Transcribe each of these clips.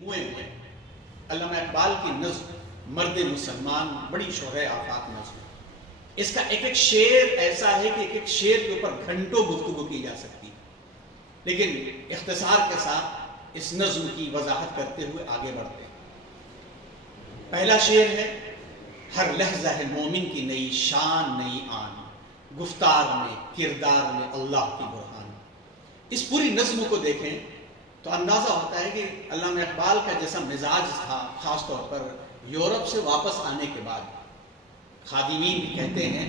ہوئے ہیں۔ علامہ اقبال کی نظم مرد مسلمان بڑی شرح آفات نظم ہے۔ اس کا ایک ایک شعر ایسا ہے کہ ایک ایک شعر کے اوپر گھنٹوں گفتگو کی جا سکتی ہے، لیکن اختصار کے ساتھ اس نظم کی وضاحت کرتے ہوئے آگے بڑھتے ہیں۔ پہلا شعر ہے: ہر لحظہ ہے مومن کی نئی شان نئی آن، گفتار میں کردار میں اللہ کی برہان۔ اس پوری نظم کو دیکھیں تو اندازہ ہوتا ہے کہ علامہ اقبال کا جیسا مزاج تھا، خاص طور پر یورپ سے واپس آنے کے بعد، خادمین کہتے ہیں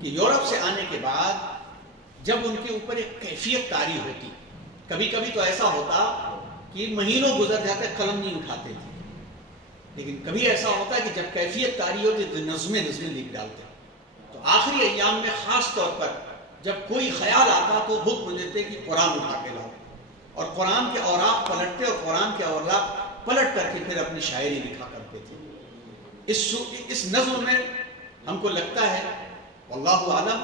کہ یورپ سے آنے کے بعد جب ان کے اوپر ایک کیفیت طاری ہوتی، کبھی کبھی تو ایسا ہوتا کہ مہینوں گزر جاتے قلم نہیں اٹھاتے تھے، لیکن کبھی ایسا ہوتا ہے کہ جب کیفیت طاری ہوتی تو نظمیں لکھ ڈالتے۔ تو آخری ایام میں خاص طور پر جب کوئی خیال آتا تو حکم دیتے کہ قرآن اٹھا کے لاؤ، اور قرآن کے اوراق پلٹتے اور قرآن کے اوراق پلٹ کر کے پھر اپنی شاعری لکھا کرتے تھے۔ اس نظم میں ہم کو لگتا ہے واللہ عالم،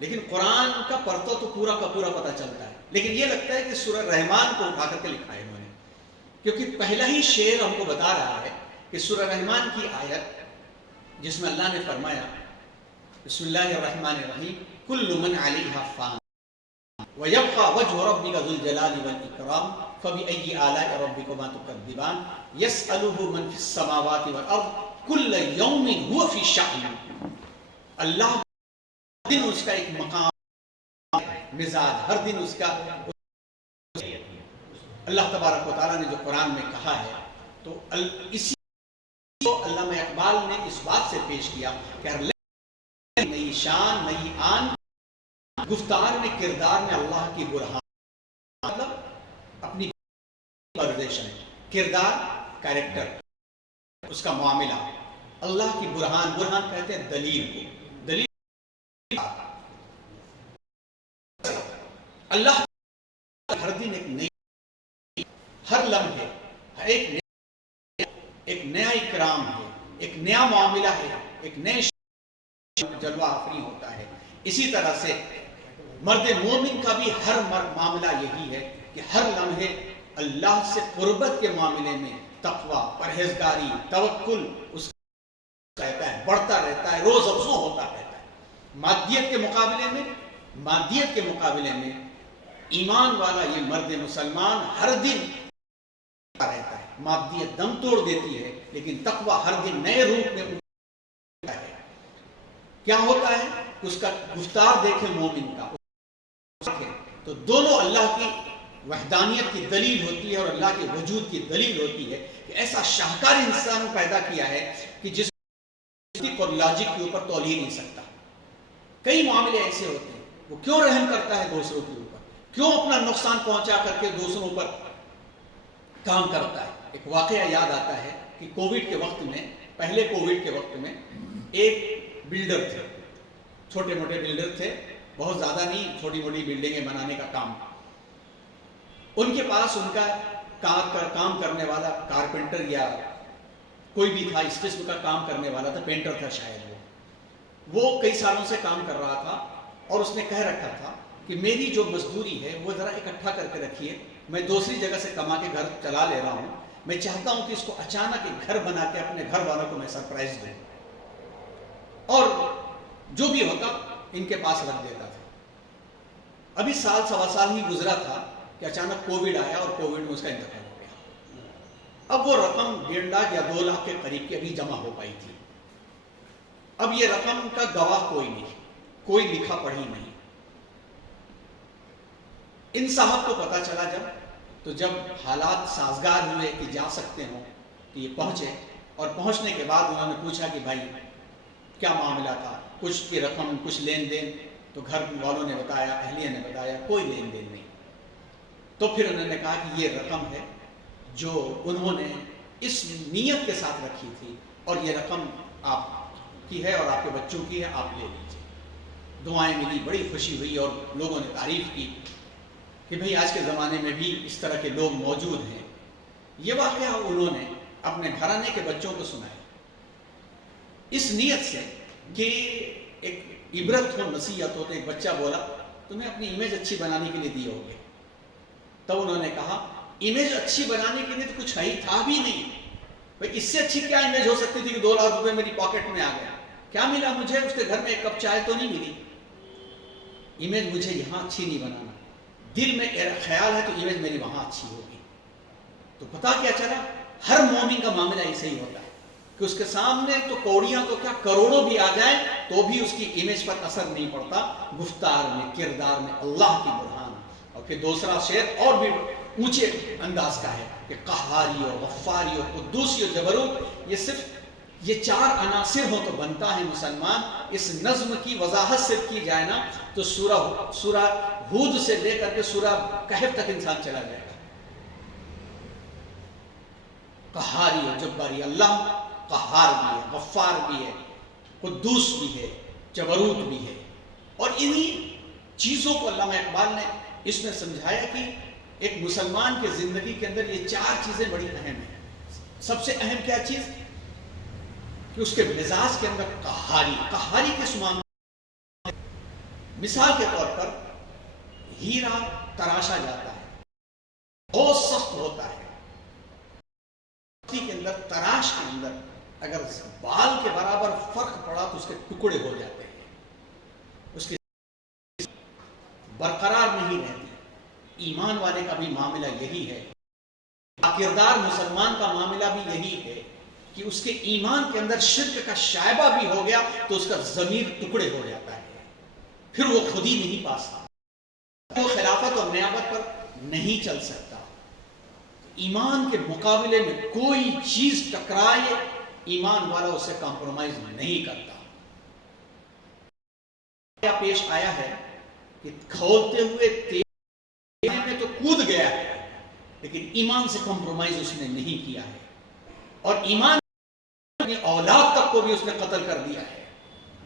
لیکن قرآن کا پرتو تو پورا کا پورا پتہ چلتا ہے، لیکن یہ لگتا ہے کہ سورہ رحمان کو اٹھا کر کے لکھا ہے انہوں نے، کیونکہ پہلا ہی شعر ہم کو بتا رہا ہے کہ سورہ رحمان کی آیت جس میں اللہ نے فرمایا بسم اللہ الرحمن الرحیم کل من علیہا فان وَيَبْقَى وَجْهُ رَبِّكَ ذُو الْجَلَالِ وَالْإِكْرَامِ فَبِأَيِّ آلَاءِ رَبِّكُمَا تُكَذِّبَانِ يَسْأَلُهُ مَنْ فِي السَّمَاوَاتِ وَالْأَرْضِ كُلَّ يَوْمٍ هُوَ فِي شَأْنٍ۔ اللہ ہر دن اس کا ایک مقام مزاج، ہر دن اس کا اللہ تبارک و تعالیٰ نے جو قرآن میں کہا ہے، تو اسی کو علامہ اقبال نے اس بات سے پیش کیا کہ ہر نئی شان نئی آن، گفتار میں کردار میں اللہ کی برہان، مطلب اپنی پرزیشن، کردار کیریکٹر، اس کا معاملہ، اللہ کی برہان، برہان کہتے ہیں دلیل کو، دلیل اللہ ہر دن ایک نئی، ہر لمحے ایک نیا اکرام ہے، ایک نیا معاملہ ہے، ایک نئے جلوہ آفریں ہوتا ہے۔ اسی طرح سے مرد مومن کا بھی ہر معاملہ یہی ہے کہ ہر لمحے اللہ سے قربت کے معاملے میں تقوی، پرہیزگاری، توکل اس کا رہتا ہے، بڑھتا رہتا ہے، روز افزوں ہوتا رہتا ہے۔ مادیت کے مقابلے میں ایمان والا یہ مرد مسلمان ہر دن رہتا ہے، مادیت دم توڑ دیتی ہے، لیکن تقوی ہر دن نئے روپ میں اٹھتا ہے۔ کیا ہوتا ہے؟ اس کا گفتار دیکھیں مومن کا، تو دونوں اللہ کی وحدانیت کی دلیل ہوتی ہے اور اللہ کے وجود کی دلیل ہوتی ہے کہ ایسا شاہکار انسان پیدا کیا ہے کہ جس اور لاجک کے اوپر تول ہی نہیں سکتا۔ کئی معاملے ایسے ہوتے ہیں، وہ کیوں رحم کرتا ہے دوسروں کے اوپر، کیوں اپنا نقصان پہنچا کر کے دوسروں پر کام کرتا ہے۔ ایک واقعہ یاد آتا ہے کہ کووڈ کے وقت میں، پہلے کووڈ کے وقت میں ایک بلڈر تھے، چھوٹے موٹے بلڈر تھے، بہت زیادہ نہیں، چھوٹی موٹی بلڈنگیں بنانے کا کام۔ ان کے پاس ان کا کام کرنے والا کارپینٹر یا کوئی بھی تھا، اس قسم کا کام کرنے والا تھا، پینٹر تھا شاید وہ کئی سالوں سے کام کر رہا تھا، اور اس نے کہہ رکھا تھا کہ میری جو مزدوری ہے وہ ذرا اکٹھا کر کے رکھیے، میں دوسری جگہ سے کما کے گھر چلا لے رہا ہوں، میں چاہتا ہوں کہ اس کو اچانک ایک گھر بنا کے اپنے گھر والوں کو میں سرپرائز دوں، اور جو بھی ہوتا ان کے پاس رکھ دیتا تھا۔ ابھی سال سوا سال ہی گزرا تھا کہ اچانک کووڈ آیا اور کووڈ میں اس کا انتقال ہو گیا۔ اب وہ رقم 1.5 لاکھ یا 2 لاکھ کے قریب کی ابھی جمع ہو پائی تھی۔ اب یہ رقم کا گواہ کوئی نہیں، کوئی لکھا پڑھی نہیں۔ ان صاحب کو پتا چلا جب حالات سازگار ہوئے کہ جا سکتے ہوں کہ یہ پہنچے، اور پہنچنے کے بعد انہوں نے پوچھا کہ بھائی کیا معاملہ تھا، کچھ کی رقم، کچھ لین دین، تو گھر والوں نے بتایا، اہلیہ نے بتایا کوئی لین دین نہیں۔ تو پھر انہوں نے کہا کہ یہ رقم ہے جو انہوں نے اس نیت کے ساتھ رکھی تھی، اور یہ رقم آپ کی ہے اور آپ کے بچوں کی ہے، آپ لے لیجیے۔ دعائیں ملی، بڑی خوشی ہوئی، اور لوگوں نے تعریف کی کہ بھئی آج کے زمانے میں بھی اس طرح کے لوگ موجود ہیں۔ یہ واقعہ انہوں نے اپنے گھرانے کے بچوں کو سنایا، اس نیت سے کہ ایک عبرت ہو، نصیحت ہو۔ تو ایک بچہ بولا تمہیں اپنی امیج اچھی بنانے کے لیے دیے ہوگے، تب انہوں نے کہا امیج اچھی بنانے کے لیے تو کچھ تھا بھی نہیں بھائی، اس سے اچھی کیا امیج ہو سکتی تھی کہ 2 لاکھ روپے میری پاکٹ میں آ گیا، کیا ملا مجھے؟ اس کے گھر میں ایک کپ چائے تو نہیں ملی۔ امیج مجھے یہاں اچھی نہیں بنانا، دل میں خیال ہے تو امیج میری وہاں اچھی ہوگی۔ تو پتا کیا چلا، ہر مومن کا معاملہ ایسے ہی ہوتا ہے کہ اس کے سامنے تو کوڑیاں تو کیا کروڑوں بھی آ جائیں تو بھی اس کی امیج پر اثر نہیں پڑتا، گفتار میں، کردار میں اللہ کی برہان۔ اور پھر دوسرا شعر اور بھی اونچے انداز کا ہے کہ قہاری اور غفاری اور قدوسی اور جبروت، یہ صرف یہ 4 عناصر ہو تو بنتا ہے مسلمان۔ اس نظم کی وضاحت سے کی جائے نا تو سورہ ہود سے لے کر کے سورہ کہف تک انسان چلا جائے گا۔ قہاری اور جباری، اللہ قہار بھی ہے، غفار بھی ہے، قدوس بھی ہے، جبروت بھی ہے۔ اور انہی چیزوں کو علامہ اقبال نے اس میں سمجھایا کہ ایک مسلمان کی زندگی کے اندر یہ 4 چیزیں بڑی اہم ہیں۔ سب سے اہم کیا چیز کہ اس کے مزاج کے اندر قہاری کس معاملے، مثال کے طور پر ہیرا تراشا جاتا ہے، بہت سخت ہوتا ہے، کے اندر تراش کے اندر اگر بال کے برابر فرق پڑا تو اس کے ٹکڑے ہو جاتے ہیں، اس کی برقرار نہیں رہتی۔ ایمان والے کا بھی معاملہ یہی ہے، کردار مسلمان کا معاملہ بھی یہی ہے کہ اس کے ایمان کے اندر شرک کا شائبہ بھی ہو گیا تو اس کا ضمیر ٹکڑے ہو جاتا ہے، پھر وہ خود ہی نہیں پا سکتا، وہ خلافت اور نیابت پر نہیں چل سکتا۔ ایمان کے مقابلے میں کوئی چیز ٹکرائے، ایمان والا اسے کمپرومائز نہیں کرتا۔ کیا پیش آیا ہے کہ کھولتے ہوئے تیل میں تو کود گیا ہے لیکن ایمان سے کمپرومائز اس نے نہیں کیا ہے، اور ایمان اپنی اولاد تک کو بھی اس نے قتل کر دیا ہے۔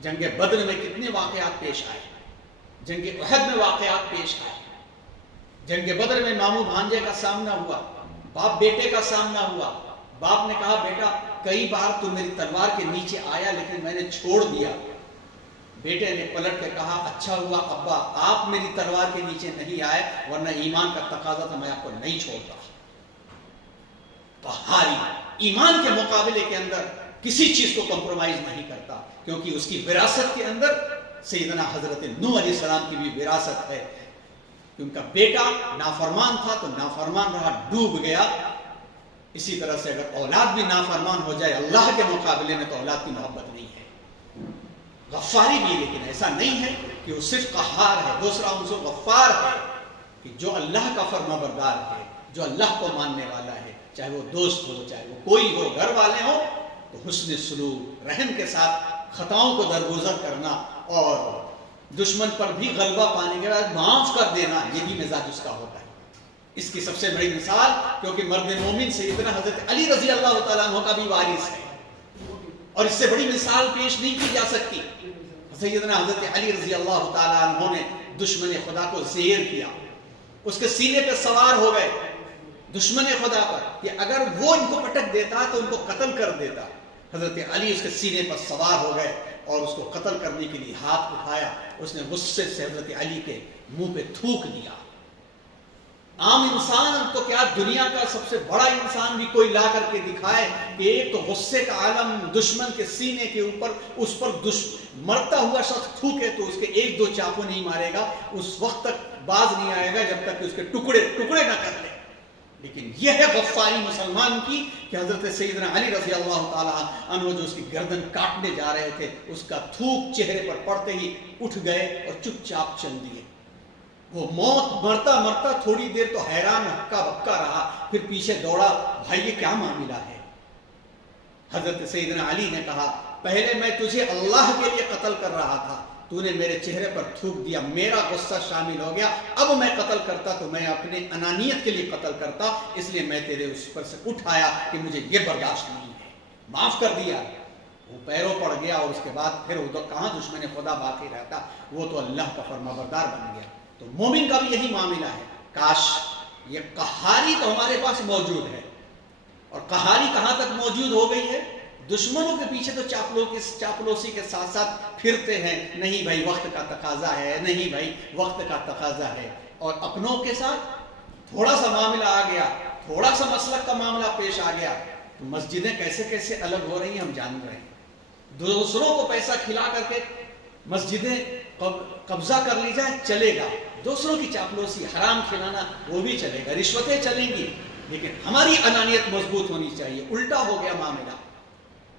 جنگ بدر میں کتنے واقعات پیش آئے، جنگ احد میں واقعات پیش آئے۔ جنگ بدر میں ماموں بھانجے کا سامنا ہوا، باپ بیٹے کا سامنا ہوا۔ باپ نے کہا بیٹا کئی بار تو میری تلوار کے نیچے آیا لیکن میں نے چھوڑ دیا۔ بیٹے نے پلٹ کے کہا اچھا ہوا ابا آپ میری تلوار کے نیچے نہیں آئے، ورنہ ایمان کا تقاضا تھا میں آپ کو نہیں چھوڑتا۔ قہاری ایمان کے مقابلے کے اندر کسی چیز کو کمپرومائز نہیں کرتا، کیونکہ اس کی وراثت کے اندر سیدنا حضرت نوح علیہ السلام کی بھی وراثت ہے کہ ان کا بیٹا نافرمان تھا تو نافرمان رہا، ڈوب گیا۔ اسی طرح سے اگر اولاد بھی نافرمان ہو جائے اللہ کے مقابلے میں تو اولاد کی محبت نہیں ہے۔ غفاری بھی، لیکن ایسا نہیں ہے کہ وہ صرف قہار ہے، دوسرا عنصر غفار ہے کہ جو اللہ کا فرما بردار ہے، جو اللہ کو ماننے والا ہے، چاہے وہ دوست ہو، چاہے وہ کوئی ہو، گھر والے ہو، تو حسن سلوک، رحم کے ساتھ خطاؤں کو درگزر کرنا اور دشمن پر بھی غلبہ پانے کے بعد معاف کر دینا، یہ بھی مزاج اس کا ہوتا ہے۔ اس کی سب سے بڑی مثال، کیونکہ مرد مومن سیدنا حضرت علی رضی اللہ تعالیٰ عنہ کا بھی وارث ہے، اور اس سے بڑی مثال پیش نہیں کی جا سکتی۔ سیدنا حضرت علی رضی اللہ تعالیٰ عنہ نے دشمن خدا کو زیر کیا، اس کے سینے پہ سوار ہو گئے دشمن خدا پر کہ اگر وہ ان کو پٹک دیتا تو ان کو قتل کر دیتا۔ حضرت علی اس کے سینے پر سوار ہو گئے اور اس کو قتل کرنے کے لیے ہاتھ اٹھایا، اس نے غصے سے حضرت علی کے منہ پہ تھوک دیا۔ عام انسان تو کیا دنیا کا سب سے بڑا انسان بھی کوئی لا کر کے دکھائے کہ ایک تو غصے کا عالم دشمن کے سینے کے اوپر اس پر مرتا ہوا شخص تھوکے تو اس کے 1-2 چاقو نہیں مارے گا، اس وقت تک باز نہیں آئے گا جب تک کہ اس کے ٹکڑے نہ کر لے۔ لیکن یہ ہے غفاری مسلمان کی کہ حضرت سیدنا علی رضی اللہ تعالیٰ عنہ جو اس کی گردن کاٹنے جا رہے تھے، اس کا تھوک چہرے پر پڑتے ہی اٹھ گئے اور چپ چاپ چل دیے۔ وہ موت مرتا تھوڑی دیر تو حیران ہکا بکا رہا، پھر پیچھے دوڑا، بھائی یہ کیا معاملہ ہے؟ حضرت سیدنا علی نے کہا پہلے میں تجھے اللہ کے لیے قتل کر رہا تھا، تو نے میرے چہرے پر تھوک دیا، میرا غصہ شامل ہو گیا، اب میں قتل کرتا تو میں اپنے انانیت کے لیے قتل کرتا، اس لیے میں تیرے اس پر سے اٹھایا کہ مجھے یہ برداشت نہیں ہے، معاف کر دیا۔ وہ پیروں پڑ گیا اور اس کے بعد پھر ادھر کہاں دشمن خدا باقی رہتا، وہ تو اللہ کا فرما بردار بن گیا۔ تو مومن کا بھی یہی معاملہ ہے، کاش یہ قہاری تو ہمارے پاس موجود ہے، اور قہاری کہاں تک موجود ہو گئی ہے؟ دشمنوں کے پیچھے تو چاپلوسی کے ساتھ ساتھ پھرتے ہیں، نہیں بھائی وقت کا تقاضا ہے، نہیں بھائی وقت کا تقاضا ہے، اور اپنوں کے ساتھ تھوڑا سا معاملہ آ گیا، تھوڑا سا مسلک کا معاملہ پیش آ گیا تو مسجدیں کیسے کیسے الگ ہو رہی ہیں ہم جان رہے ہیں۔ دوسروں کو پیسہ کھلا کر کے مسجدیں قبضہ کر لی جائے چلے گا، دوسروں کی چاپلوسی حرام کھلانا وہ بھی چلے گا، رشوتیں چلیں گی، لیکن ہماری انانیت مضبوط ہونی چاہیے۔ الٹا ہو گیا معاملہ،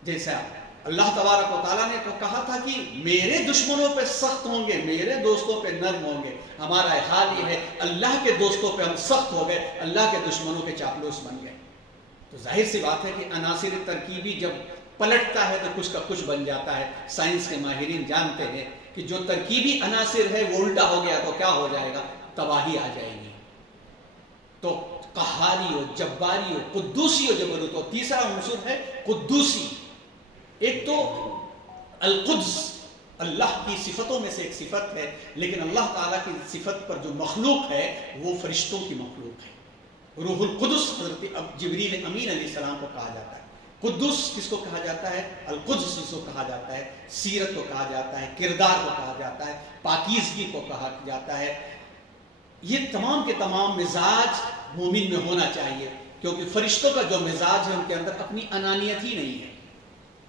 جیسا اللہ تبارک و تعالیٰ نے تو کہا تھا کہ میرے دشمنوں پہ سخت ہوں گے، میرے دوستوں پہ نرم ہوں گے، ہمارا حال یہ ہے اللہ کے دوستوں پہ ہم سخت ہو گئے، اللہ کے دشمنوں کے چاپلوس بن گئے۔ تو ظاہر سی بات ہے کہ عناصر ترکیبی جب پلٹتا ہے تو کچھ کا کچھ بن جاتا ہے۔ سائنس کے ماہرین جانتے ہیں کہ جو ترکیبی عناصر ہے وہ الٹا ہو گیا تو کیا ہو جائے گا، تباہی آ جائے گی۔ تو قہاری ہو، جباری ہو، قدوسی ہو، جبروت ہو۔ تیسرا عنصر ہے قدوسی۔ ایک تو القدس اللہ کی صفتوں میں سے ایک صفت ہے، لیکن اللہ تعالیٰ کی صفت پر جو مخلوق ہے وہ فرشتوں کی مخلوق ہے۔ روح القدس حضرت جبریل امین علیہ السلام کو کہا جاتا ہے۔ قدس کس کو کہا جاتا ہے؟ القدس جس کو کہا جاتا ہے، سیرت کو کہا جاتا ہے، کردار کو کہا جاتا ہے، پاکیزگی کو کہا جاتا ہے۔ یہ تمام کے تمام مزاج مومن میں ہونا چاہیے، کیونکہ فرشتوں کا جو مزاج ہے ان کے اندر اپنی انانیت ہی نہیں ہے،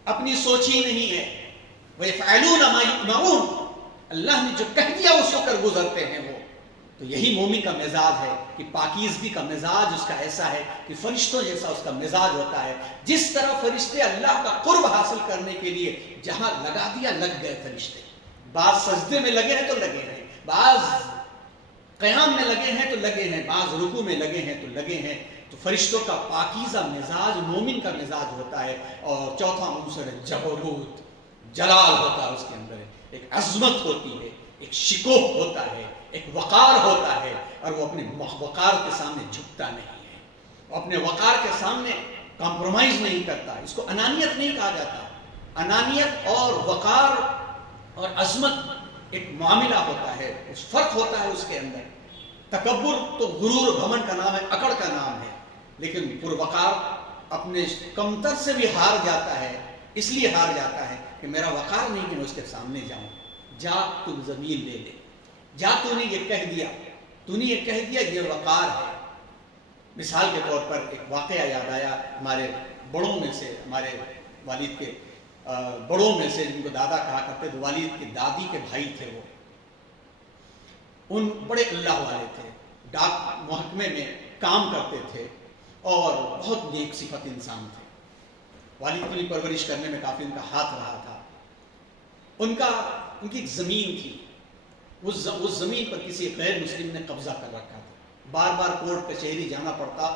اپنی سوچ ہی نہیں ہے۔ وَيَفْعَلُونَ مَا يُؤْمَرُونَ، اللہ نے جو کہہ دیا اس کو کر گزرتے ہیں وہ۔ تو یہی مومن کا مزاج ہے کہ پاکیزگی کا مزاج اس کا ایسا ہے کہ فرشتوں جیسا اس کا مزاج ہوتا ہے۔ جس طرح فرشتے اللہ کا قرب حاصل کرنے کے لیے جہاں لگا دیا لگ گئے فرشتے، بعض سجدے میں لگے ہیں تو لگے ہیں، بعض قیام میں لگے ہیں تو لگے ہیں، بعض رکوع میں لگے ہیں تو لگے ہیں۔ تو فرشتوں کا پاکیزہ مزاج مومن کا مزاج ہوتا ہے۔ اور چوتھا عنصر ہے جبروت، جلال ہوتا ہے اس کے اندر، ایک عظمت ہوتی ہے، ایک شکوہ ہوتا ہے، ایک وقار ہوتا ہے، اور وہ اپنے وقار کے سامنے جھکتا نہیں ہے، وہ اپنے وقار کے سامنے کمپرومائز نہیں کرتا۔ اس کو انانیت نہیں کہا جاتا۔ انانیت اور وقار اور عظمت ایک معاملہ ہوتا ہے، اس فرق ہوتا ہے اس کے اندر۔ تکبر تو غرور گھمنڈ کا نام ہے، اکڑ کا نام ہے، لیکن پروقار اپنے کمتر سے بھی ہار جاتا ہے، اس لیے ہار جاتا ہے کہ میرا وقار نہیں کہ میں اس کے سامنے جاؤں۔ جا تم زمین لے لے، جا تو نے یہ کہہ دیا، تو نے یہ کہہ دیا، یہ وقار ہے۔ مثال کے طور پر ایک واقعہ یاد آیا، ہمارے بڑوں میں سے، ہمارے والد کے بڑوں میں سے جن کو دادا کہا کرتے تھے، والد کی دادی کے بھائی تھے، وہ ان بڑے اللہ والے تھے، ڈاک محکمے میں کام کرتے تھے اور بہت نیک صفت انسان تھے۔ والد کی پرورش کرنے میں کافی ان کا ہاتھ رہا تھا۔ ان کی ایک زمین تھی، اس زمین پر کسی غیر مسلم نے قبضہ کر رکھا تھا۔ بار بار کورٹ کچہری جانا پڑتا،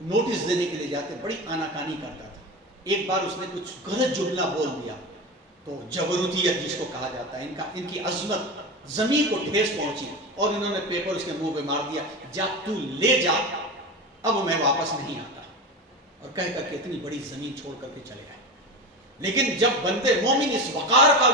نوٹس دینے کے لیے جاتے، بڑی آناکانی کرتا تھا۔ ایک بار اس نے کچھ غلط جملہ بول دیا تو جبروتیت جس کو کہا جاتا ہے، ان کی عظمت زمین کو ٹھیس پہنچی اور انہوں نے پیپر اس کے منہ پہ مار دیا، جا تو لے جا، اب میں واپس نہیں آتا، اور کہہ کر کے اتنی بڑی زمین چھوڑ کر کے چلے گئے۔ لیکن جب بندے مومن اس وقار کا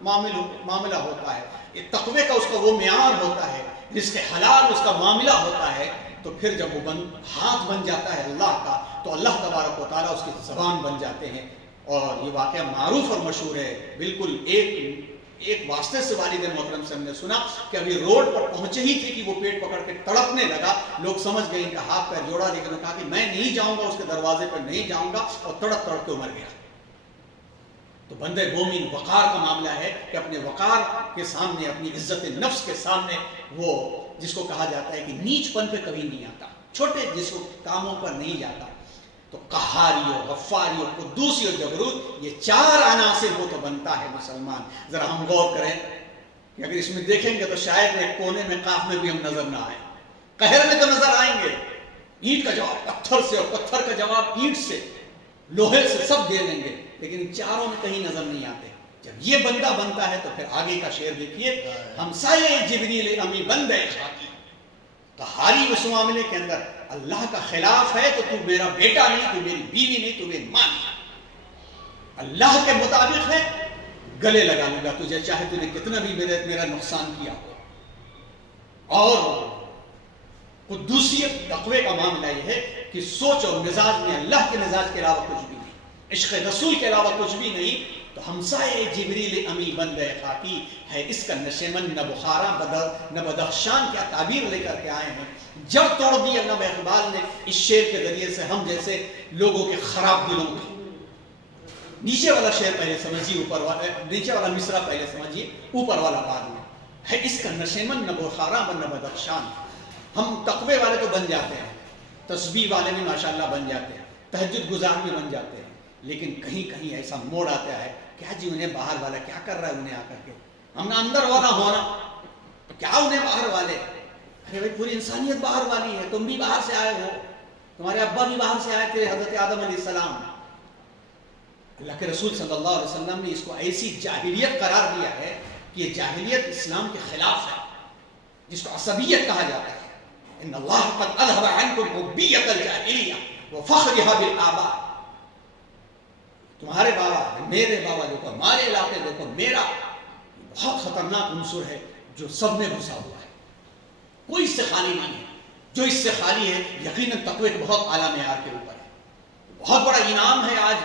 معاملہ ہوتا ہے، تقوی کا اس کا وہ معیار ہوتا ہے، رزق حلال اس کا معاملہ ہوتا ہے، تو پھر جب وہ ہاتھ بن جاتا ہے اللہ کا، تو اللہ تبارک و تعالیٰ اس کی زبان بن جاتے ہیں۔ اور یہ واقعہ معروف اور مشہور ہے۔ بالکل ایک واسطے سے والد محترم سے ہم نے سنا کہ ابھی روڈ پر پہنچے ہی تھے کہ وہ پیٹ پکڑ کے تڑپنے لگا، لوگ سمجھ گئے ان کا ہاتھ پیر جوڑا، لیکن انہوں نے کہا کہ میں نہیں جاؤں گا، اس کے دروازے پر نہیں جاؤں گا، اور تڑپ تڑپ کے مر گیا۔ تو بندے مومن وقار کا معاملہ ہے کہ اپنے وقار کے سامنے، اپنی عزت نفس کے سامنے، وہ جس کو کہا جاتا ہے کہ نیچ پن پہ کبھی نہیں آتا، چھوٹے جس کو کاموں پر نہیں جاتا۔ تو قہاری ہو، غفاری ہو، قدوسی ہو، جبروت، یہ چار عناصر ہو تو بنتا ہے مسلمان۔ ذرا ہم غور کریں کہ اگر اس میں دیکھیں گے تو شاید ایک کونے میں قاف میں بھی ہم نظر نہ آئیں، قہر میں تو نظر آئیں گے، اینٹ کا جواب پتھر سے اور پتھر کا جواب اینٹ سے، لوہے سے، سب دے لیں گے، لیکن ان چاروں میں کہیں نظر نہیں آتے۔ جب یہ بندہ بنتا ہے تو پھر آگے کا شعر دیکھیے، ہمسائے جبریل امی بندے خاکی۔ قہاری اس معاملے کے اندر اللہ کا خلاف ہے تو تو میرا بیٹا نہیں، تو میری بیوی نہیں، تو میری ماں نہیں۔ اللہ کے مطابق ہے، گلے لگا لوں گا تجھے، چاہے تو نے کتنا بھی میرا نقصان کیا ہو۔ اور قدوسیت تقوی کا معاملہ یہ ہے کہ سوچ اور مزاج میں اللہ کے مزاج کے علاوہ کچھ بھی نہیں، عشق رسول کے علاوہ کچھ بھی نہیں، تو ہمسائے جبریل امی بندے خاکی ہے اس کا نشیمن نہ بخارا نہ بدخشان، کیا تعبیر لے کر کے آئے ہیں. جڑ توڑ دی علامہ اقبال نے اس شعر کے ذریعے سے ہم جیسے لوگوں کے خراب دلوں کی. نیچے والا شعر پہلے سمجھیے، اوپر والا نیچے والا مصرع پہلے سمجھیے، اوپر والا بعد میں. ہے اس کا نشیمن نہ بخارا نہ بدخشان. ہم تقوی والے تو بن جاتے ہیں، تسبیح والے بھی ماشاءاللہ بن جاتے ہیں، تہجد گزار بھی بن جاتے ہیں، لیکن کہیں کہیں ایسا موڑ آتا ہے، کیا جی انہیں باہر والا کیا کر رہا ہے، انہیں آ کر کے ہم نے اندر والا ہونا، کیا انہیں باہر والے. ارے بھائی پوری انسانیت باہر والی ہے، تم بھی باہر سے آئے ہو، تمہارے ابا بھی باہر سے آئے تھے، حضرت آدم علیہ السلام. اللہ کے رسول صلی اللہ علیہ وسلم نے اس کو ایسی جاہلیت قرار دیا ہے کہ یہ جاہلیت اسلام کے خلاف ہے، جس کو عصبیت کہا جاتا ہے. ان اللہ قد اذهب عنکم حبیۃ الجاہلیہ وفخرها بالآباء. تمہارے بابا، میرے بابا دیکھو، ہمارے علاقے دیکھو، میرا بہت خطرناک عنصر ہے جو سب میں گھسا ہوا ہے، کوئی اس سے خالی نہیں ہے. جو اس سے خالی ہے یقیناً تقوی کے بہت اعلیٰ معیار کے اوپر ہے. بہت بڑا انعام ہے آج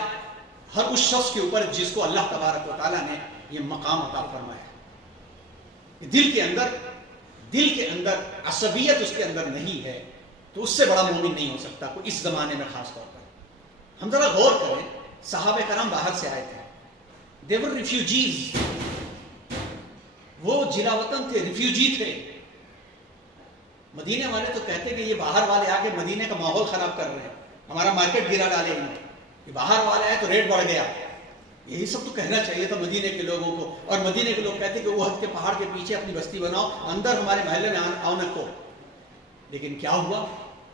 ہر اس شخص کے اوپر جس کو اللہ تبارک و تعالیٰ نے یہ مقام عطا فرمایا ہے. دل کے اندر عصبیت اس کے اندر نہیں ہے تو اس سے بڑا مومن نہیں ہو سکتا کوئی اس زمانے میں خاص طور پر. ہم ذرا غور کریں، صحابہ کرام باہر سے آئے تھے، they were refugees، وہ جلا وطن تھے، ریفیوجی تھے. مدینے والے تو کہتے کہ یہ باہر والے آ کے مدینے کا ماحول خراب کر رہے ہیں، ہمارا مارکیٹ گرا ڈالے انہوں، یہ باہر والے آئے تو ریٹ بڑھ گیا. یہی سب تو کہنا چاہیے تھا مدینے کے لوگوں کو. اور مدینے کے لوگ کہتے کہ احد کے پہاڑ کے پیچھے اپنی بستی بناؤ، اندر ہمارے محلے میں آؤ نہ کو. لیکن کیا ہوا،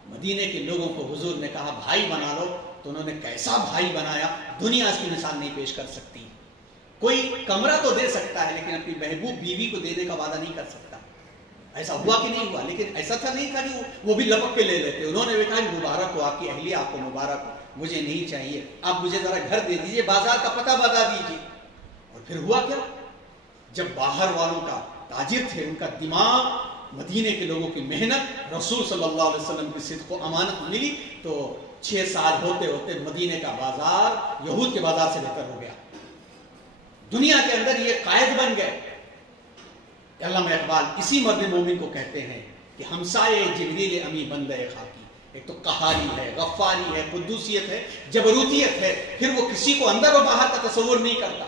مدینے کے لوگوں کو حضور نے کہا بھائی بنا لو، تو انہوں نے کیسا بھائی بنایا، دنیا اس کی مثال نہیں پیش کر سکتی. کوئی کمرہ تو دے سکتا ہے لیکن اپنی محبوب بیوی کو دینے کا وعدہ نہیں کر سکتا. ایسا ہوا کہ نہیں ہوا؟ لیکن ایسا تھا نہیں تھا کہ وہ بھی لپک کے لے لیتے. انہوں نے بھی کہا مبارک ہو، آپ کی اہلیہ آپ کو مبارک ہو، مجھے نہیں چاہیے، آپ مجھے ذرا گھر دے دیجئے، بازار کا پتہ بتا دیجئے. اور پھر ہوا کیا، جب باہر والوں کا تاجر تھے، ان کا دماغ، مدینے کے لوگوں کی محنت، رسول صلی اللہ علیہ وسلم کی صدق و امانت ملی، تو 6 سال ہوتے ہوتے مدینے کا بازار یہود کے بازار سے بہتر ہو گیا. دنیا کے اندر یہ قائد بن گئے. علامہ اقبال اسی مرد مومن کو کہتے ہیں کہ ہمسائے جبریل امی بندے خاکی. ایک تو قہاری ہے، غفاری ہے، قدوسیت ہے، جبروتیت ہے. پھر وہ کسی کو اندر و باہر کا تصور نہیں کرتا.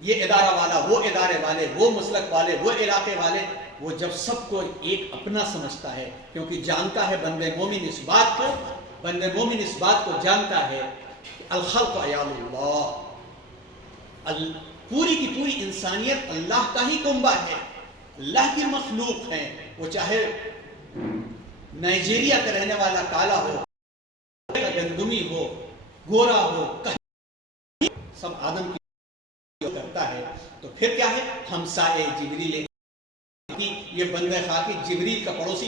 یہ ادارہ والا، وہ ادارے والے، وہ مسلک والے، وہ علاقے والے، وہ جب سب کو ایک اپنا سمجھتا ہے، کیونکہ جانتا ہے بندے مومن اس بات کو جانتا ہے کہ الخلق عیال اللہ، پوری کی پوری انسانیت اللہ کا ہی کنبہ ہے، اللہ کی مخلوق ہے. وہ چاہے نائجیریا کا رہنے والا کالا ہو، گندمی ہو، گورا ہو، سب آدم کی کرتا ہے. تو پھر کیا ہے، ہمسائے جبریل، یہ بندہ خاکی جبریل کا پڑوسی.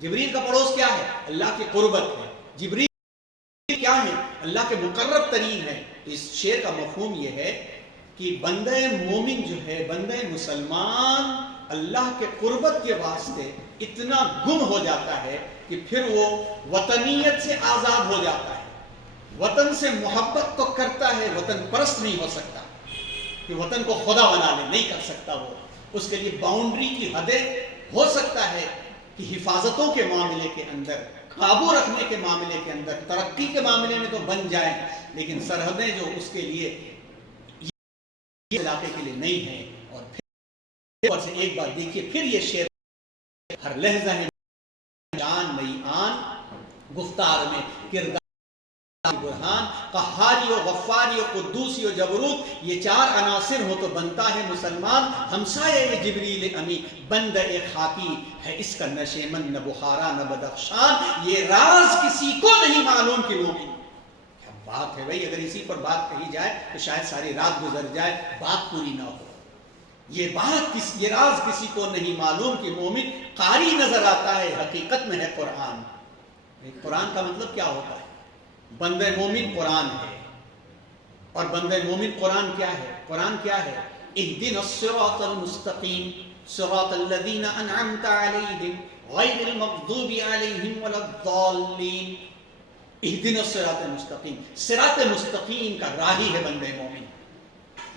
جبریل کا پڑوس کیا ہے؟ اللہ کی قربت ہے. جبریل کیا ہے؟ اللہ کے مقرب ترین ہے. تو اس شعر کا مفہوم یہ ہے کہ بندہ مومن جو ہے، بندہ مسلمان، اللہ کے قربت کے واسطے اتنا گم ہو جاتا ہے کہ پھر وہ وطنیت سے آزاد ہو جاتا ہے. وطن سے محبت تو کرتا ہے، وطن پرست نہیں ہو سکتا کہ وطن کو خدا بنا لے، نہیں کر سکتا. وہ اس کے لیے باؤنڈری کی حدیں ہو سکتا ہے کہ حفاظتوں کے معاملے کے اندر، قابو رکھنے کے معاملے کے اندر، ترقی کے معاملے میں تو بن جائیں، لیکن سرحدیں جو اس کے لیے علاقے کے لیے نہیں ہیں. اور پھر سے ایک بار دیکھیے، پھر یہ شعر ہر لہجہ ہے جان نئی آن، گفتار میں کردار برہان، قہاری و غفاری و قدوسی و جبروت، یہ 4 عناصر ہو تو بنتا ہے مسلمان. ہمسایہ جبریل امی بندہ خاکی ہے اس کا نشیمن نہ بخارا نہ بدخشان. یہ راز کسی کو نہیں معلوم کہ مومن. کیا بات ہے بھائی، اگر اسی پر بات کہی جائے تو شاید ساری رات گزر جائے، بات پوری نہ ہو. یہ راز کسی کو نہیں معلوم کہ مومن قاری نظر آتا ہے، حقیقت میں ہے قرآن. قرآن کا مطلب کیا ہوتا ہے؟ بندہ مومن قرآن ہے. اور بندہ مومن قرآن کیا ہے؟ قرآن کیا ہے؟ اہدنا الصراط المستقیم صراط الذین انعمت علیہم غیر المغضوب علیہم ولا الضالین. اہدنا الصراط المستقیم، صراط مستقیم کا راہی ہے بندہ مومن.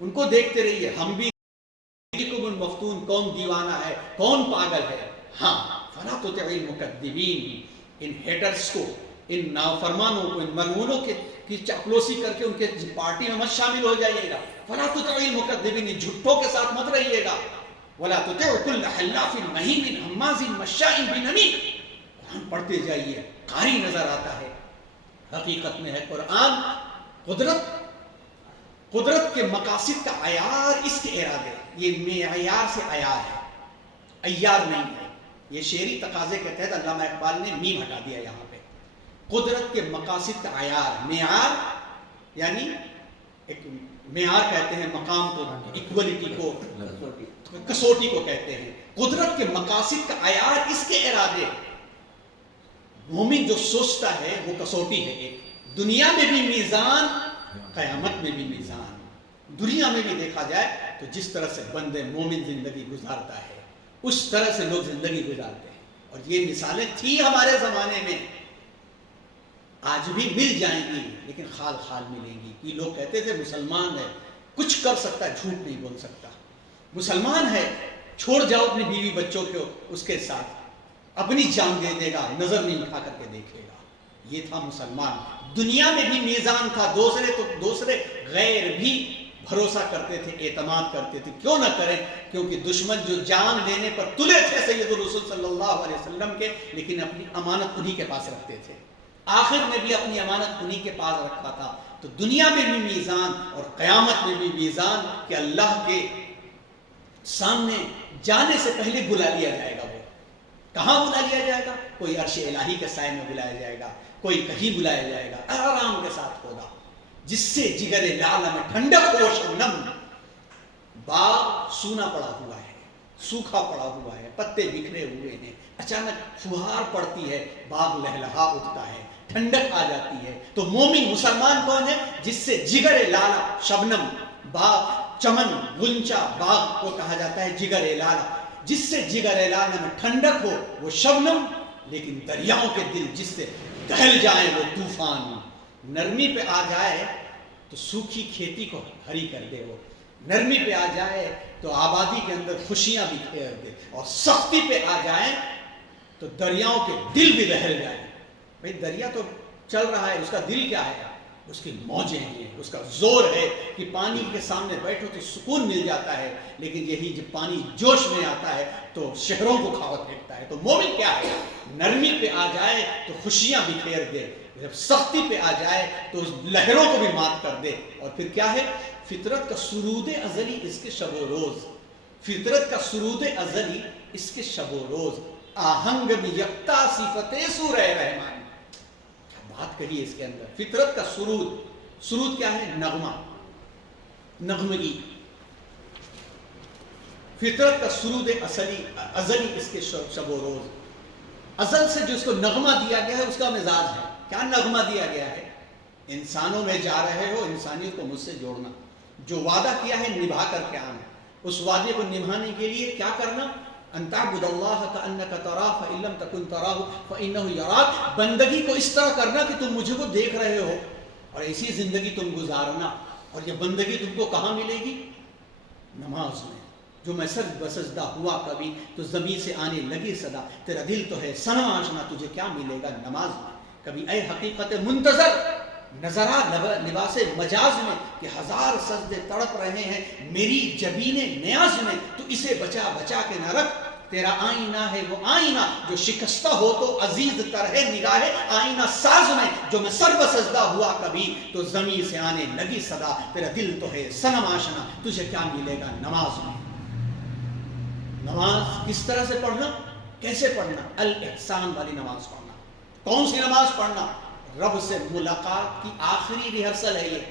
ان کو دیکھتے رہیے. ہم بھی مفتون, کون دیوانہ ہے, کون پاگل ہے. ہاں, فلا تطع المکذبین, ان ہیٹرز کو, ان نافرمانوں کو, ان ملعونوں کی چاپلوسی کر کے ان کے پارٹی میں مت شامل ہو جائیے گا. فلا تطع المکذبین, جھٹوں کے ساتھ مت رہیے گا. ولا تطع كل حلاف مہین ہماز مشاء بنمیم. قرآن پڑھتے جائیے, قاری نظر آتا ہے. حقیقت میں ہے قرآن قدرت کے مقاصد کا عیار, اس کے ارادے. یہ معیار سے عیار ہے, عیار نہیں ہے. یہ شعری تقاضے کے تحت علامہ اقبال نے میم ہٹا دیا یہاں پہ. قدرت کے مقاصد کا عیار, معیار یعنی ایک معیار کہتے ہیں مقام کو, ایکولیٹی کو, کسوٹی کو کہتے ہیں. قدرت کے مقاصد کا عیار, اس کے ارادے. مومن جو سوچتا ہے وہ کسوٹی ہے ایک, دنیا میں بھی میزان, قیامت میں بھی میزان. دنیا میں بھی دیکھا جائے تو جس طرح سے بندے مومن زندگی گزارتا ہے اس طرح سے لوگ زندگی گزارتے ہیں. اور یہ مثالیں تھی ہمارے زمانے میں, آج بھی مل جائیں گی لیکن خال خال ملیں گی. یہ لوگ کہتے تھے مسلمان ہے, کچھ کر سکتا ہے, جھوٹ نہیں بول سکتا. مسلمان ہے, چھوڑ جاؤ اپنی بیوی بچوں کو اس کے ساتھ, اپنی جان دے دے گا, نظر نہیں اٹھا کر کے دیکھے گا. یہ تھا مسلمان. دنیا میں بھی میزان تھا. دوسرے غیر بھی بھروسہ کرتے تھے, اعتماد کرتے تھے. کیوں نہ کریں, کیونکہ دشمن جو جان لینے پر تلے تھے سید الرسول صلی اللہ علیہ وسلم کے, لیکن اپنی امانت انہی کے پاس رکھتے تھے. آخر میں بھی اپنی امانت انہی کے پاس رکھا تھا. تو دنیا میں بھی میزان اور قیامت میں بھی میزان کہ اللہ کے سامنے جانے سے پہلے بلا لیا جائے گا. وہ کہاں بلا لیا جائے گا؟ کوئی عرش الہی کے سائے میں بلایا جائے گا, کوئی کہیں بلایا جائے گا, آرام کے ساتھ ہوگا, جس سے جگر لعل میں ٹھنڈک ہو. شبنم, باغ سونا پڑا ہوا ہے, سوکھا پڑا ہوا ہے, پتے بکھرے ہوئے ہیں, اچانک فہار پڑتی ہے, باغ لہلہا اٹھتا ہے, ٹھنڈک آ جاتی ہے. تو مومن مسلمان کون ہے؟ جس سے جگر لالا, شبنم, باغ, چمن, غنچہ, باغ کو کہا جاتا ہے جگر لالا. جس سے جگر لالا میں ٹھنڈک ہو وہ شبنم. لیکن دریاؤں کے دل جس سے دہل جائیں وہ طوفان. نرمی پہ آ جائے تو سوکھی کھیتی کو ہری کر دے, وہ نرمی پہ آ جائے تو آبادی کے اندر خوشیاں بھی پھیر دے, اور سختی پہ آ جائے تو دریاؤں کے دل بھی دہل جائیں. بھئی دریا تو چل رہا ہے, اس کا دل کیا ہے؟ اس کی موجیں ہیں, اس کا زور ہے کہ پانی کے سامنے بیٹھو تو سکون مل جاتا ہے. لیکن یہی جب پانی جوش میں آتا ہے تو شہروں کو کھاوا پھینکتا ہے. تو مومن کیا ہے؟ نرمی پہ آ جائے تو خوشیاں بھی پھیر دے, جب سختی پہ آ جائے تو اس لہروں کو بھی مات کر دے. اور پھر کیا ہے؟ فطرت کا سرود ازلی اس کے شب و روز. فطرت کا سرود ازلی اس کے شب و روز. آہنگ میں یکتا صفت سورہ رحمان. بات کہی اس کے اندر فطرت کا سرود. سرود کیا ہے؟ نغمہ, نغمگی. فطرت کا سرود ازلی اس کے شب و روز. ازل سے جو اس کو نغمہ دیا گیا ہے اس کا مزاج ہے. کیا نغمہ دیا گیا ہے؟ انسانوں میں جا رہے ہو, انسانیت کو مجھ سے جوڑنا, جو وعدہ کیا ہے نبھا کر کے آنا. اس وعدے کو نبھانے کے لیے کیا کرنا؟ ان تعبد اللہ کأنک تراہ فإن لم تکن تراہ فإنہ یراک. بندگی کو اس طرح کرنا کہ تم مجھے کو دیکھ رہے ہو, اور ایسی زندگی تم گزارنا. اور یہ بندگی تم کو کہاں ملے گی؟ نماز میں. جو میں سجد بسجدہ ہوا کبھی تو زمین سے آنے لگی صدا, تیرا دل تو ہے صنم آشنا, تجھے کیا ملے گا نماز میں. کبھی اے حقیقت منتظر نظرا لباس مجاز میں کہ ہزار سجدے تڑپ رہے ہیں میری جبین نیاز میں, تو اسے بچا بچا کے نہ رکھ. تیرا آئینہ ہے وہ آئینہ جو شکستہ ہو تو عزیز تر ہے نگاہ آئینہ ساز میں. جو میں سر بسجدہ ہوا کبھی تو زمین سے آنے لگی صدا, تیرا دل تو ہے صنم آشنا, تجھے کیا ملے گا نماز میں. نماز کس طرح سے پڑھنا, کیسے پڑھنا؟ الاحسان والی نماز پڑھنا. کون سی نماز پڑھنا؟ رب سے ملاقات کی آخری ریہرسل ہے یہ.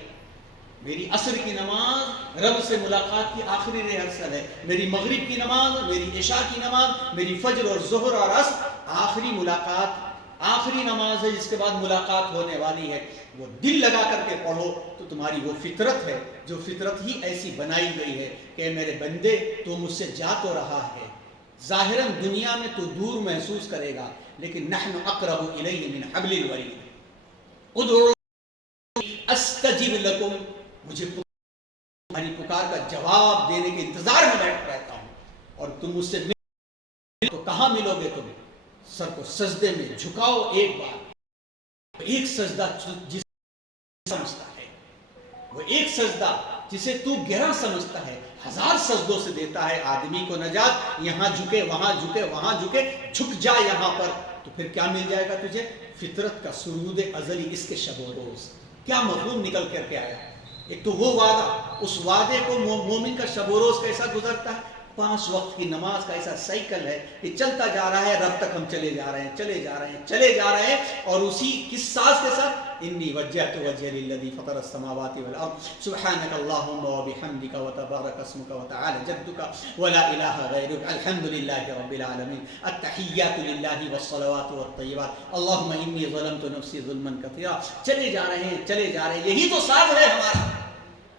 میری عصر کی نماز رب سے ملاقات کی آخری ریہرسل ہے. میری مغرب کی نماز, میری عشاء کی نماز, میری فجر اور ظہر اور عصر آخری ملاقات, آخری نماز ہے جس کے بعد ملاقات ہونے والی ہے. وہ دل لگا کر کے پڑھو تو تمہاری وہ فطرت ہے جو فطرت ہی ایسی بنائی گئی ہے کہ میرے بندے تو مجھ سے جا تو رہا ہے, ظاہراً دنیا میں تو دور محسوس کرے گا, لیکن نحن اقرب الیہ من حبل الورید. ادعونی استجب لکم, مجھے تمہاری پکار انتظار کا جواب دینے کے انتظار میں بیٹھ رہتا ہوں، اور تم مجھ سے تو کہاں ملو گے؟ تم سر کو سجدے میں جھکاؤ ایک بار، ایک سجدہ جسے سمجھتا ہے، وہ ایک سجدہ جسے تو گہرا سمجھتا ہے، 1000 سجدوں سے دیتا ہے آدمی کو نجات۔ یہاں جھکے، وہاں جھکے، وہاں جھکے، جھک جا یہاں پر، تو پھر کیا مل جائے گا تجھے؟ فطرت کا سرود ازلی، اس کے شب و روز۔ کیا مفہوم نکل کر کے آیا؟ ایک تو وہ وعدہ، اس وعدے کو مومن کا شب و روز کیسا گزرتا ہے؟ 5 وقت کی نماز کا ایسا سائیکل ہے کہ چلتا جا رہا ہے، رب تک ہم چلے جا رہے ہیں، چلے جا رہے ہیں، چلے جا رہے ہیں، اور اسی کس ساز کے ساتھ؟ انی وجہت وجہی للذی فطر السماوات والارض سبحانک اللہم وبحمدک وتبارک اسمک وتعالی جدک ولا الہ غیرک الحمد للہ رب العالمین التحیات للہ والصلوات والطیبات اللہم انی ظلمت نفسی ظلما کثیرا۔ چلے جا رہے ہیں، چلے جا رہے ہیں، یہی تو ساز ہے ہمارا۔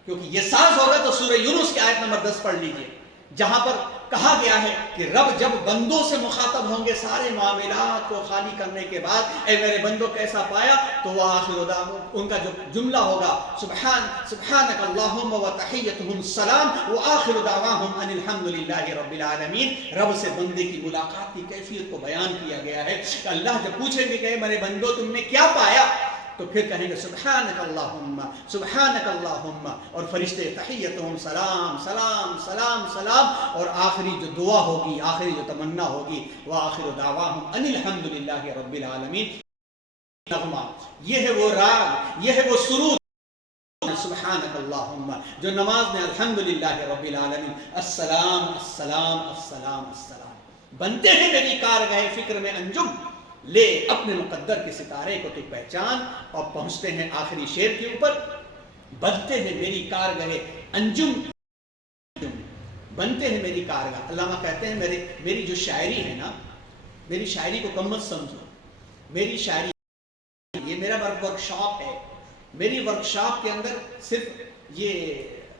کیونکہ یہ ساز ہوگا تو سورہ یونس کی آیت نمبر 10 پڑھ لیجئے، جہاں پر کہا گیا ہے کہ رب جب بندوں سے مخاطب ہوں گے سارے معاملات کو خالی کرنے کے بعد، اے میرے بندوں کیسا پایا؟ تو وہ آخر ان کا جو جملہ ہوگا سبحانک اللہم و تحیتہم السلام و آخر دعواہم ان الحمد للہ رب العالمین۔ رب سے بندے کی ملاقات کی کیفیت کو بیان کیا گیا ہے کہ اللہ جب پوچھیں گے کہ اے میرے بندوں تم نے کیا پایا، تو پھر کہیں گے سبحانک اللہم سبحانک اللہم، اور فرشتے تحیتہم سلام سلام سلام سلام، اور آخری جو دعا ہوگی، آخری جو تمنا ہوگی، وآخر دعواہم ان الحمد للہ رب العالمین۔ نغمہ، یہ ہے وہ راگ، یہ ہے وہ سرود سبحانک اللہم جو نماز میں الحمدللہ رب العالمین السلام السلام السلام السلام۔ بنتے ہیں میری کارگاہ فکر میں انجم، لے اپنے مقدر کے ستارے کو تو پہچان، اور پہنچتے ہیں آخری شعر کے اوپر، بنتے ہیں میری کارگاہ انجم، بنتے ہیں میری کارگاہ۔ علامہ کہتے ہیں میری جو شاعری ہے نا، میری شاعری کو کم مت سمجھو، میری شاعری یہ میرا ورکشاپ ہے، میری ورکشاپ کے اندر صرف یہ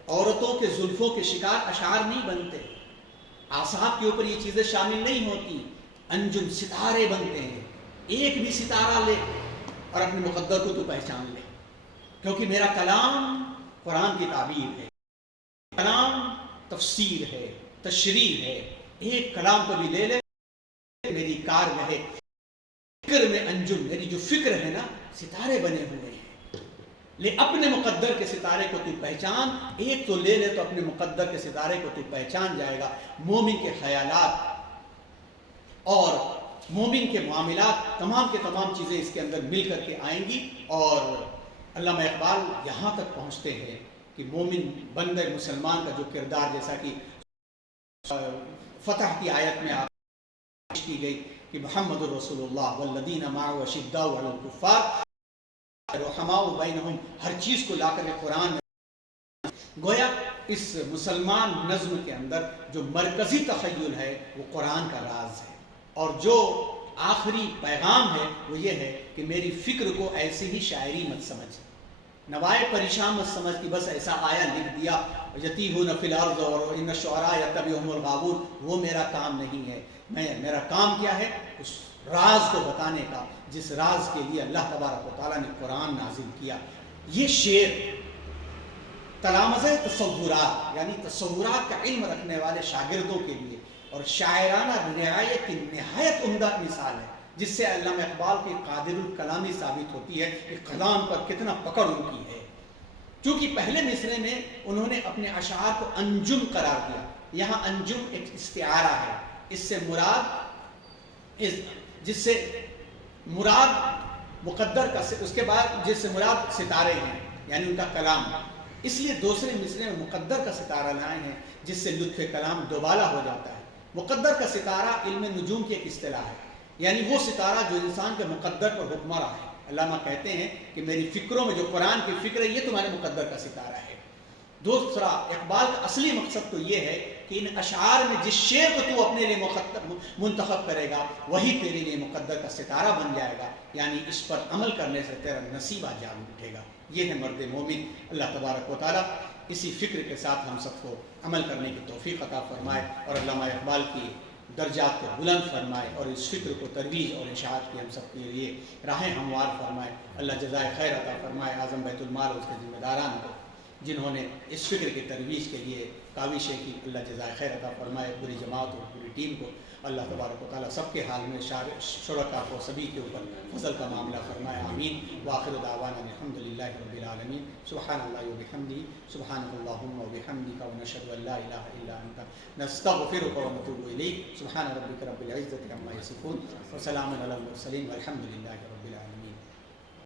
عورتوں کے زلفوں کے شکار اشعار نہیں بنتے، اعصاب کے اوپر یہ چیزیں شامل نہیں ہوتی، انجم ستارے بنتے ہیں۔ ایک بھی ستارہ لے اور اپنے مقدر کو تو پہچان لے، کیونکہ میرا کلام قرآن کی تعبیر ہے، کلام تفسیر ہے، تشریح ہے۔ ایک کلام کو بھی لے لے، میری کارگاہ فکر میں انجم، میری جو فکر ہے نا، ستارے بنے ہوئے ہیں، لے اپنے مقدر کے ستارے کو تو پہچان۔ ایک تو لے لے تو اپنے مقدر کے ستارے کو تو پہچان جائے گا۔ مومن کے خیالات اور مومن کے معاملات، تمام کے تمام چیزیں اس کے اندر مل کر کے آئیں گی۔ اور علامہ اقبال یہاں تک پہنچتے ہیں کہ مومن بندہ مسلمان کا جو کردار، جیسا کہ فتح کی آیت میں آپ کی گئی کہ محمد الرسول اللہ والذین معه اشداء علی الکفار رحماء بینہم، ہر چیز کو لا کر قرآن میں گویا اس مسلمان نظم کے اندر جو مرکزی تخیل ہے وہ قرآن کا راز ہے، اور جو آخری پیغام ہے وہ یہ ہے کہ میری فکر کو ایسی ہی شاعری مت سمجھ، نوائے پریشان مت سمجھ کہ بس ایسا آیا لکھ دیا یتیہون فی الارض اور ان الشعراء یتبعہم الغاوون، وہ میرا کام نہیں ہے۔ میرا کام کیا ہے؟ اس راز کو بتانے کا، جس راز کے لیے اللہ تبارک و تعالیٰ نے قرآن نازل کیا۔ یہ شعر تلامذہ تصورات، یعنی تصورات کا علم رکھنے والے شاگردوں کے لیے اور شاعرانہ رعایت کی نہایت عمدہ مثال ہے، جس سے علامہ اقبال کی قادر الکلامی ثابت ہوتی ہے کہ کلام پر کتنا پکڑ ان کی ہے۔ چونکہ پہلے مصرعے میں انہوں نے اپنے اشعار کو انجم قرار دیا، یہاں انجم ایک استعارہ ہے، اس سے مراد جس سے مراد مقدر کا، اس کے بعد جس سے مراد ستارے ہیں، یعنی ان کا کلام، اس لیے دوسرے مصرعے میں مقدر کا ستارہ لائے ہیں، جس سے لطف کلام دوبالا ہو جاتا ہے۔ مقدر کا ستارہ علم نجوم کی ایک اصطلاح ہے، یعنی وہ ستارہ جو انسان کے مقدر پر حکمراں ہے۔ علامہ کہتے ہیں کہ میری فکروں میں جو قرآن کی فکر ہے یہ تمہارے مقدر کا ستارہ ہے۔ دوسرا، اقبال کا اصلی مقصد تو یہ ہے کہ ان اشعار میں جس شعر کو تو اپنے لیے منتخب کرے گا وہی تیرے لیے مقدر کا ستارہ بن جائے گا، یعنی اس پر عمل کرنے سے تیرا نصیبہ جاگ اٹھے گا۔ یہ ہے مرد مومن۔ اللہ تبارک و تعالیٰ اسی فکر کے ساتھ ہم سب کو عمل کرنے کی توفیق عطا فرمائے، اور علامہ اقبال کی درجات کو بلند فرمائے، اور اس فکر کو ترویج اور اشاعت کی ہم سب کے لیے راہیں ہموار فرمائے۔ اللہ جزائے خیر عطا فرمائے اعظم بیت المال اور اس کے ذمہ داران کو، جنہوں نے اس فکر کی ترویج کے لیے کاوشیں کی، اللہ جزائے خیر عطا فرمائے، پوری جماعت اور پوری ٹیم کو اللہ تبارک و تعالیٰ سب کے حال میں شرکاء کو سبھی کے اوپر فضل کا معاملہ فرمائے، آمین۔ وآخر دعوانا الحمدللہ رب العالمین، سبحان اللہ وبحمدہ، سبحانک اللہم وبحمدک، ونشہد ان لا الہ الا انت نستغفرک ونتوب الیک، سبحان ربک رب العزۃ عما یصفون، وسلام علی المرسلین، والحمد للہ رب العالمین۔